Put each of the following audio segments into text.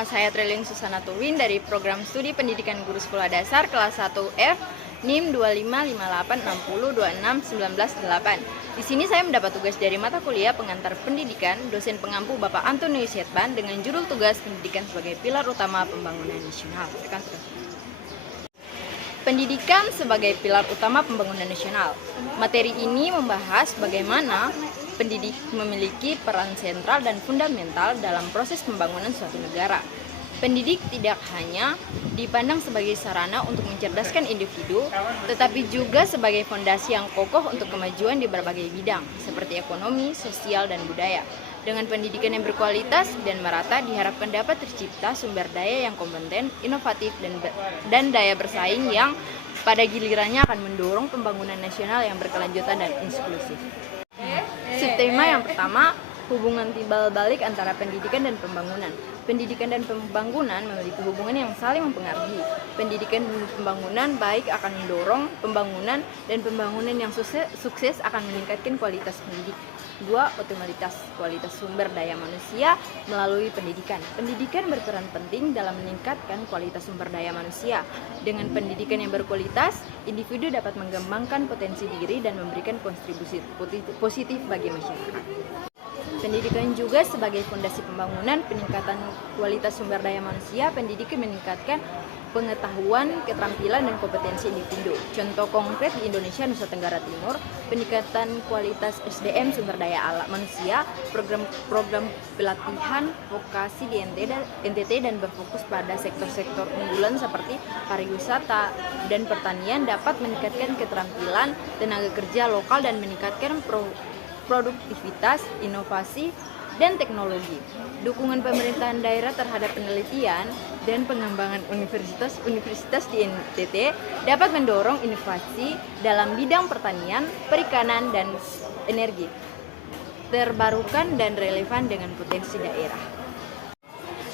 nama saya Trilin Susana Tuwin dari Program Studi Pendidikan Guru Sekolah Dasar kelas 1F NIM 255860261918. Di sini saya mendapat tugas dari mata kuliah pengantar pendidikan dosen pengampu Bapak Antonius Setban dengan judul tugas pendidikan sebagai pilar utama pembangunan nasional. Pendidikan sebagai pilar utama pembangunan nasional. Materi ini membahas bagaimana pendidik memiliki peran sentral dan fundamental dalam proses pembangunan suatu negara. Pendidik tidak hanya dipandang sebagai sarana untuk mencerdaskan individu, tetapi juga sebagai fondasi yang kokoh untuk kemajuan di berbagai bidang, seperti ekonomi, sosial, dan budaya. Dengan pendidikan yang berkualitas dan merata, diharapkan dapat tercipta sumber daya yang kompeten, inovatif, dan daya bersaing yang pada gilirannya akan mendorong pembangunan nasional yang berkelanjutan dan inklusif. Subtema yang pertama, hubungan timbal balik antara pendidikan dan pembangunan. Pendidikan dan pembangunan memiliki hubungan yang saling mempengaruhi. Pendidikan dan pembangunan baik akan mendorong pembangunan, dan pembangunan yang sukses akan meningkatkan kualitas pendidik. 2. Optimalitas kualitas sumber daya manusia melalui pendidikan. Pendidikan berperan penting dalam meningkatkan kualitas sumber daya manusia. Dengan pendidikan yang berkualitas, individu dapat mengembangkan potensi diri dan memberikan kontribusi positif bagi masyarakat. Pendidikan juga sebagai fondasi pembangunan. Peningkatan kualitas sumber daya manusia, pendidikan meningkatkan pengetahuan, keterampilan, dan kompetensi individu. Contoh konkret di Indonesia, Nusa Tenggara Timur, peningkatan kualitas SDM sumber daya alat manusia, program pelatihan vokasi di NTT dan berfokus pada sektor-sektor unggulan seperti pariwisata dan pertanian dapat meningkatkan keterampilan tenaga kerja lokal dan meningkatkan produktivitas, inovasi, dan teknologi. Dukungan pemerintahan daerah terhadap penelitian dan pengembangan universitas di NTT dapat mendorong inovasi dalam bidang pertanian, perikanan, dan energi terbarukan dan relevan dengan potensi daerah.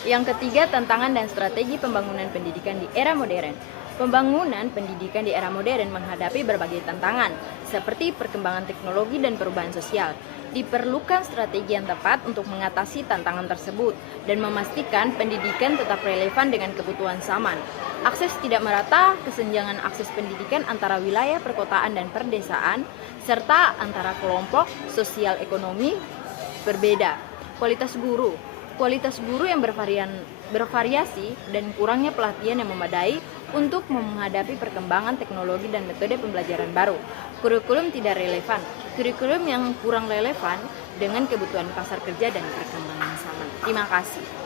Yang ketiga, tantangan dan strategi pembangunan pendidikan di era modern. Pembangunan pendidikan di era modern menghadapi berbagai tantangan, seperti perkembangan teknologi dan perubahan sosial. Diperlukan strategi yang tepat untuk mengatasi tantangan tersebut dan memastikan pendidikan tetap relevan dengan kebutuhan zaman. Akses tidak merata, kesenjangan akses pendidikan antara wilayah perkotaan dan perdesaan, serta antara kelompok sosial ekonomi berbeda. Kualitas guru yang bervariasi dan kurangnya pelatihan yang memadai untuk menghadapi perkembangan teknologi dan metode pembelajaran baru. Kurikulum tidak relevan. Kurikulum yang kurang relevan dengan kebutuhan pasar kerja dan perkembangan zaman. Terima kasih.